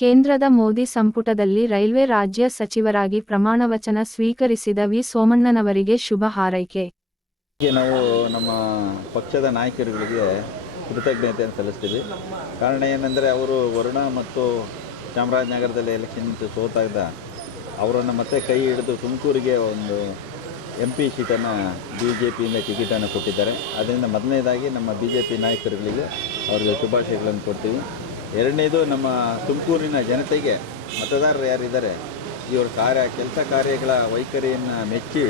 ಕೇಂದ್ರದ ಮೋದಿ ಸಂಪುಟದಲ್ಲಿ ರೈಲ್ವೆ ರಾಜ್ಯ ಸಚಿವರಾಗಿ ಪ್ರಮಾಣವಚನ ಸ್ವೀಕರಿಸಿದ ವಿ ಸೋಮಣ್ಣನವರಿಗೆ ಶುಭ ಹಾರೈಕೆ. ನಾವು ನಮ್ಮ ಪಕ್ಷದ ನಾಯಕರುಗಳಿಗೆ ಕೃತಜ್ಞತೆಯನ್ನು ಸಲ್ಲಿಸ್ತೀವಿ. ಕಾರಣ ಏನಂದರೆ ಅವರು ವರುಣ ಮತ್ತು ಚಾಮರಾಜನಗರದಲ್ಲಿ ಎಲೆಕ್ಷನ್ ಸೋತಾಗ ಅವರನ್ನು ಮತ್ತೆ ಕೈ ಹಿಡಿದು ತುಮಕೂರಿಗೆ ಒಂದು MP ಸೀಟನ್ನು BJPಯಿಂದ ಟಿಕೆಟನ್ನು ಕೊಟ್ಟಿದ್ದಾರೆ. ಅದರಿಂದ ಮೊದಲನೇದಾಗಿ ನಮ್ಮ BJP ನಾಯಕರುಗಳಿಗೆ ಅವರಿಗೆ ಶುಭಾಶಯಗಳನ್ನು ಕೊಡ್ತೀವಿ. ಎರಡನೇದು ನಮ್ಮ ತುಮಕೂರಿನ ಜನತೆಗೆ ಮತದಾರರು ಯಾರಿದ್ದಾರೆ ಇವರ ಕೆಲಸ ಕಾರ್ಯಗಳ ವೈಖರಿಯನ್ನು ಮೆಚ್ಚಿ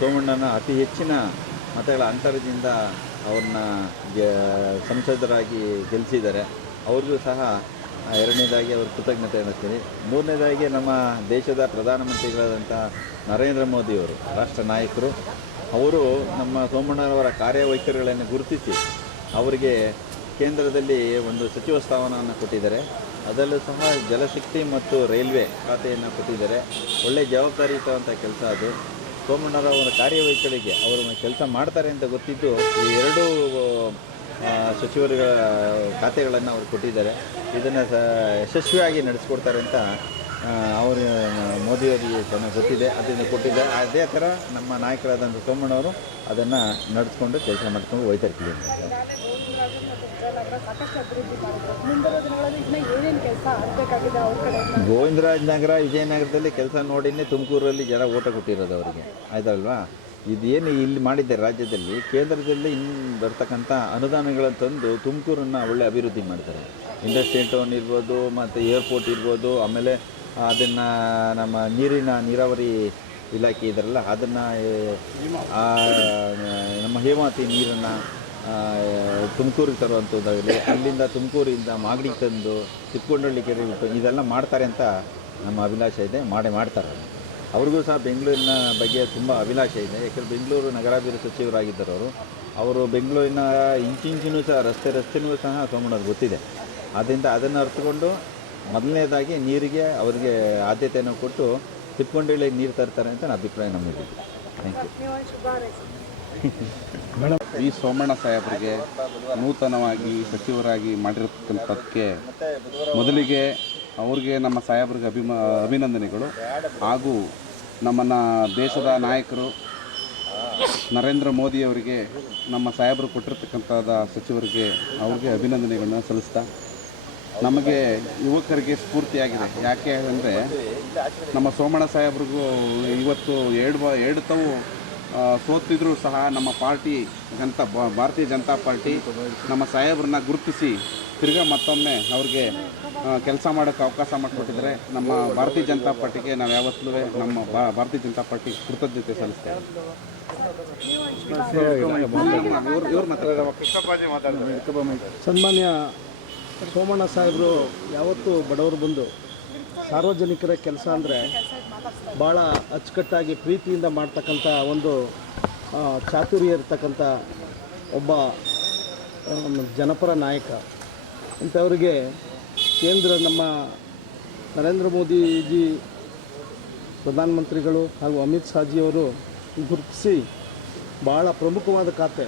ಸೋಮಣ್ಣನ ಅತಿ ಹೆಚ್ಚಿನ ಮತಗಳ ಅಂತರದಿಂದ ಅವ್ರನ್ನ ಸಂಸದರಾಗಿ ಗೆಲ್ಲಿಸಿದ್ದಾರೆ. ಅವ್ರಿಗೂ ಸಹ ಎರಡನೇದಾಗಿ ಅವರು ಕೃತಜ್ಞತೆ ಹೇಳ್ತೀನಿ. ಮೂರನೇದಾಗಿ ನಮ್ಮ ದೇಶದ ಪ್ರಧಾನಮಂತ್ರಿಗಳಾದಂಥ ನರೇಂದ್ರ ಮೋದಿಯವರು ರಾಷ್ಟ್ರ ನಾಯಕರು, ಅವರು ನಮ್ಮ ಸೋಮಣ್ಣನವರ ಕಾರ್ಯವೈಖರಿಗಳನ್ನು ಗುರುತಿಸಿ ಅವರಿಗೆ ಕೇಂದ್ರದಲ್ಲಿ ಒಂದು ಸಚಿವ ಸ್ಥಾನವನ್ನು ಕೊಟ್ಟಿದ್ದಾರೆ. ಅದರಲ್ಲೂ ಸಹ ಜಲಶಕ್ತಿ ಮತ್ತು ರೈಲ್ವೆ ಖಾತೆಯನ್ನು ಕೊಟ್ಟಿದ್ದಾರೆ. ಒಳ್ಳೆಯ ಜವಾಬ್ದಾರಿಯುತವಂಥ ಕೆಲಸ ಅದು. ಸೋಮಣ್ಣನವರ ಕಾರ್ಯವೈಖರಿಗೆ ಅವರು ಕೆಲಸ ಮಾಡ್ತಾರೆ ಅಂತ ಗೊತ್ತಿದ್ದು ಈ ಎರಡೂ ಸಚಿವರುಗಳ ಖಾತೆಗಳನ್ನು ಅವರು ಕೊಟ್ಟಿದ್ದಾರೆ. ಇದನ್ನು ಯಶಸ್ವಿಯಾಗಿ ನಡೆಸ್ಕೊಡ್ತಾರೆ ಅಂತ ಅವರು ಮೋದಿಯವರಿಗೆ ಚೆನ್ನಾಗಿ ಗೊತ್ತಿದೆ, ಅದನ್ನು ಕೊಟ್ಟಿದ್ದಾರೆ. ಅದೇ ಥರ ನಮ್ಮ ನಾಯಕರಾದಂಥ ಸೋಮಣ್ಣವರು ಅದನ್ನು ನಡೆಸ್ಕೊಂಡು ಕೆಲಸ ಮಾಡಿಕೊಂಡು ಹೋಗ್ತಾರೆ. ಗೋವಿಂದರಾಜನಗರ ವಿಜಯನಗರದಲ್ಲಿ ಕೆಲಸ ನೋಡಿನೇ ತುಮಕೂರಲ್ಲಿ ಜನ ಓಟ ಕೊಟ್ಟಿರೋದು ಅವರಿಗೆ, ಆಯ್ತಲ್ವಾ. ಇದೇನು ಇಲ್ಲಿ ಮಾಡಿದ್ದಾರೆ ರಾಜ್ಯದಲ್ಲಿ, ಕೇಂದ್ರದಲ್ಲಿ ಇನ್ನು ಬರ್ತಕ್ಕಂಥ ಅನುದಾನಗಳನ್ನು ತಂದು ತುಮಕೂರನ್ನು ಒಳ್ಳೆ ಅಭಿವೃದ್ಧಿ ಮಾಡ್ತಾರೆ. ಇಂಡಸ್ಟ್ರಿಯಲ್ ಟೌನ್ ಇರ್ಬೋದು, ಮತ್ತು ಏರ್ಪೋರ್ಟ್ ಇರ್ಬೋದು, ಆಮೇಲೆ ಅದನ್ನು ನಮ್ಮ ನೀರಾವರಿ ಇಲಾಖೆ ಇದ್ದಾರಲ್ಲ ಅದನ್ನು ನಮ್ಮ ಹೇಮಾವತಿ ನೀರನ್ನು ತುಮಕೂರಿಗೆ ತರುವಂಥದ್ದಾಗಲಿ, ಅಲ್ಲಿಂದ ತುಮಕೂರಿಂದ ಮಾಗಡಿಗೆ ತಂದು ತಿಪ್ಪಗೊಂಡಳ್ಳಿ ಕೆರೆ ಬಿಟ್ಟು ಇದೆಲ್ಲ ಮಾಡ್ತಾರೆ ಅಂತ ನಮ್ಮ ಅಭಿಲಾಷೆ ಇದೆ. ಮಾಡ್ತಾರೆ. ಅವ್ರಿಗೂ ಸಹ ಬೆಂಗಳೂರಿನ ಬಗ್ಗೆ ತುಂಬ ಅಭಿಲಾಷೆ ಇದೆ. ಯಾಕೆಂದರೆ ಬೆಂಗಳೂರು ನಗರಾಭಿವೃದ್ಧಿ ಸಚಿವರಾಗಿದ್ದರು ಅವರು ಬೆಂಗಳೂರಿನ ಇಂಚಿಂಚಿನೂ ಸಹ ರಸ್ತೆನೂ ಸಹ ಸೋಮಣ್ಣವ್ರಿಗೆ ಗೊತ್ತಿದೆ. ಆದ್ದರಿಂದ ಅದನ್ನು ಅರ್ಥಕೊಂಡು ಮೊದಲನೇದಾಗಿ ನೀರಿಗೆ ಅವರಿಗೆ ಆದ್ಯತೆಯನ್ನು ಕೊಟ್ಟು ತಿಪ್ಪಗೊಂಡಳ್ಳಿಗೆ ನೀರು ತರ್ತಾರೆ ಅಂತ ನನ್ನ ಅಭಿಪ್ರಾಯ ನಮಗೆ. Thank you. Madam, V Somanna ಸಾಹೇಬರಿಗೆ ನೂತನವಾಗಿ ಸಚಿವರಾಗಿ ಮಾಡಿರತಕ್ಕಂಥದ್ದಕ್ಕೆ ಮೊದಲಿಗೆ ಅವ್ರಿಗೆ ನಮ್ಮ ಸಾಹೇಬ್ರಿಗೆ ಅಭಿನಂದನೆಗಳು. ಹಾಗೂ ನಮ್ಮನ್ನು ದೇಶದ ನಾಯಕರು ನರೇಂದ್ರ ಮೋದಿಯವರಿಗೆ ನಮ್ಮ ಸಾಹೇಬರು ಕೊಟ್ಟಿರ್ತಕ್ಕಂಥದ್ದು ಸಚಿವರಿಗೆ ಅವ್ರಿಗೆ ಅಭಿನಂದನೆಗಳನ್ನ ಸಲ್ಲಿಸ್ತಾ, ನಮಗೆ ಯುವಕರಿಗೆ ಸ್ಫೂರ್ತಿಯಾಗಿದೆ. ಯಾಕೆ ಅಂದರೆ ನಮ್ಮ ಸೋಮಣ್ಣ ಸಾಹೇಬ್ರಿಗೂ ಇವತ್ತು ಎರಡು ತಾವು ಸೋತಿದ್ರೂ ಸಹ ನಮ್ಮ ಪಾರ್ಟಿ ಭಾರತೀಯ ಜನತಾ ಪಾರ್ಟಿ ನಮ್ಮ ಸಾಹೇಬ್ರನ್ನ ಗುರುತಿಸಿ ತಿರ್ಗಾ ಮತ್ತೊಮ್ಮೆ ಅವ್ರಿಗೆ ಕೆಲಸ ಮಾಡೋಕ್ಕೆ ಅವಕಾಶ ಮಾಡಿಕೊಟ್ಟಿದ್ದಾರೆ. ನಮ್ಮ ಭಾರತೀಯ ಜನತಾ ಪಾರ್ಟಿಗೆ ನಾವು ಯಾವತ್ತೂ ನಮ್ಮ ಭಾರತೀಯ ಜನತಾ ಪಾರ್ಟಿ ಕೃತಜ್ಞತೆ ಸಲ್ಲಿಸ್ತೇವೆ. ಸನ್ಮಾನ್ಯ ಸೋಮಣ್ಣ ಸಾಹೇಬರು ಯಾವತ್ತೂ ಬಡವರು ಬಂದು ಸಾರ್ವಜನಿಕರ ಕೆಲಸ ಅಂದರೆ ಭಾಳ ಅಚ್ಚುಕಟ್ಟಾಗಿ ಪ್ರೀತಿಯಿಂದ ಮಾಡ್ತಕ್ಕಂಥ ಒಂದು ಚಾತುರ್ಯ ಇರ್ತಕ್ಕಂಥ ಒಬ್ಬ ಜನಪರ ನಾಯಕ. ಅಂಥವ್ರಿಗೆ ಕೇಂದ್ರ ನಮ್ಮ ನರೇಂದ್ರ ಮೋದಿಜಿ ಪ್ರಧಾನಮಂತ್ರಿಗಳು ಹಾಗೂ ಅಮಿತ್ ಶಾಜಿಯವರು ಗುರುತಿಸಿ ಭಾಳ ಪ್ರಮುಖವಾದ ಖಾತೆ,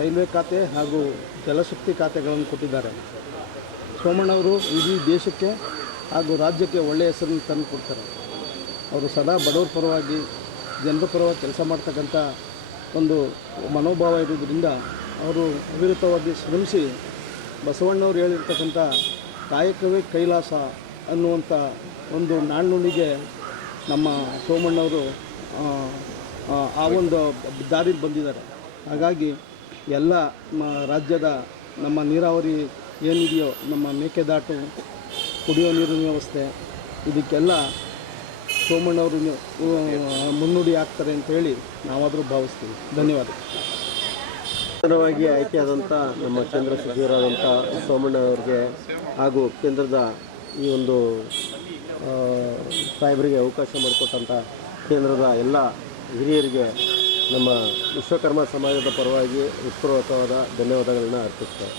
ರೈಲ್ವೆ ಖಾತೆ ಹಾಗೂ ಜಲಶಕ್ತಿ ಖಾತೆಗಳನ್ನು ಕೊಟ್ಟಿದ್ದಾರೆ. ಸೋಮಣ್ಣವರು ಇಡೀ ದೇಶಕ್ಕೆ ಹಾಗೂ ರಾಜ್ಯಕ್ಕೆ ಒಳ್ಳೆಯ ಹೆಸರನ್ನು ತಂದು ಕೊಡ್ತಾರೆ. ಅವರು ಸದಾ ಬಡವರ ಪರವಾಗಿ, ಜನರ ಪರವಾಗಿ ಕೆಲಸ ಮಾಡ್ತಕ್ಕಂಥ ಒಂದು ಮನೋಭಾವ ಇರೋದ್ರಿಂದ ಅವರು ಅವಿರತವಾಗಿ ಶ್ರಮಿಸಿ ಬಸವಣ್ಣವ್ರು ಹೇಳಿರ್ತಕ್ಕಂಥ ಕಾಯಕವೇ ಕೈಲಾಸ ಅನ್ನುವಂಥ ಒಂದು ನಾಣ್ಣುಣಿಗೆ ನಮ್ಮ ಸೋಮಣ್ಣವರು ಆ ಒಂದು ದಾರಿಲಿ ಬಂದಿದ್ದಾರೆ. ಹಾಗಾಗಿ ಎಲ್ಲ ರಾಜ್ಯದ ನಮ್ಮ ನೀರಾವರಿ ಏನಿದೆಯೋ, ನಮ್ಮ ಮೇಕೆದಾಟು, ಕುಡಿಯೋ ನೀರಿನ ವ್ಯವಸ್ಥೆ, ಇದಕ್ಕೆಲ್ಲ ಸೋಮಣ್ಣವರು ಮುನ್ನುಡಿ ಆಗ್ತಾರೆ ಅಂತೇಳಿ ನಾವಾದರೂ ಭಾವಿಸ್ತೀವಿ. ಧನ್ಯವಾದ. ನೂತನವಾಗಿ ಆಯ್ಕೆಯಾದಂಥ ನಮ್ಮ ಕೇಂದ್ರ ಸಚಿವರಾದಂಥ ಸೋಮಣ್ಣವ್ರಿಗೆ ಹಾಗೂ ಕೇಂದ್ರದ ಈ ಒಂದು ಸಾಹೇಬರಿಗೆ ಅವಕಾಶ ಮಾಡಿಕೊಟ್ಟಂಥ ಕೇಂದ್ರದ ಎಲ್ಲ ಹಿರಿಯರಿಗೆ ನಮ್ಮ ವಿಶ್ವಕರ್ಮ ಸಮಾಜದ ಪರವಾಗಿ ಹೃತ್ಪೂರ್ವಕವಾದ ಧನ್ಯವಾದಗಳನ್ನ ಅರ್ಪಿಸ್ತೇವೆ.